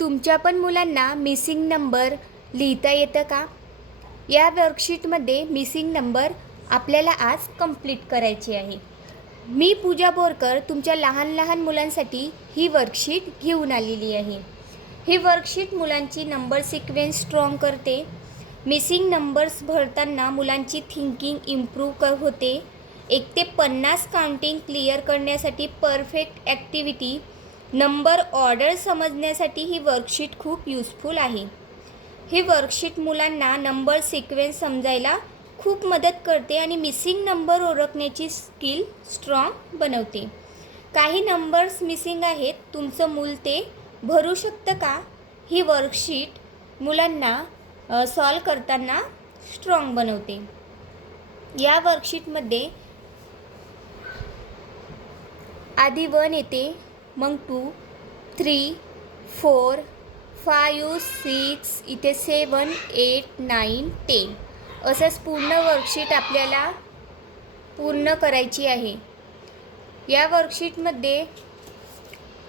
तुमच्या पण मुलांना मिसिंग नंबर लिहिता येतं का? या वर्कशीटमध्ये मिसिंग नंबर आपल्याला आज कंप्लीट करायची आहे. मी पूजा बोरकर तुमच्या लहान लहान मुलांसाठी ही वर्कशीट घेऊन आलेली आहे. ही वर्कशीट मुलांची नंबर सिक्वेन्स स्ट्रॉंग करते. मिसिंग नंबर्स भरताना मुलांची थिंकिंग इम्प्रूव्ह होते. 1 ते 50 काउंटिंग क्लिअर करण्यासाठी परफेक्ट ॲक्टिव्हिटी, नंबर ऑर्डर समजण्यासाठी ही वर्कशीट खूप यूजफुल आहे. ही वर्कशीट मुलांना नंबर सिक्वेन्स समजायला खूप मदत करते आणि मिसिंग नंबर ओळखण्याची स्किल स्ट्रॉंग बनवते. काही नंबर्स मिसिंग आहेत, तुमचं मूल ते भरू शकतं का? ही वर्कशीट मुलांना सॉल्व करताना स्ट्रॉंग बनवते. या वर्कशीटमध्ये आधी 1 येते, मग 2, 3, 4, 5, 6, इथे 7, 8, 9, 10 असंच पूर्ण वर्कशीट आपल्याला पूर्ण करायची आहे. या वर्कशीटमध्ये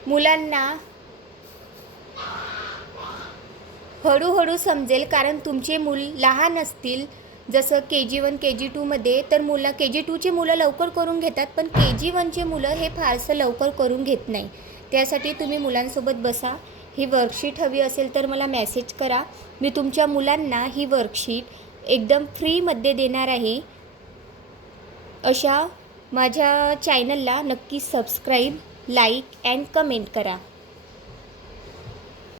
मुलांना हळूहळू समजेल, कारण तुमचे मूल लहान असतील, जसं KG1 KG2मध्ये तर KG2चे मुलं लवकर करून घेतात, पण KG1चे मुलं हे फारसं लवकर करून घेत नाही. त्यासाठी तुम्ही मुलांसोबत बसा. ही वर्कशीट हवी असेल तर मला मेसेज करा. मी तुमच्या मुलांना ही वर्कशीट एकदम फ्रीमध्ये देणार आहे. अशा माझ्या चॅनलला नक्की सबस्क्राईब, लाईक अँड कमेंट करा.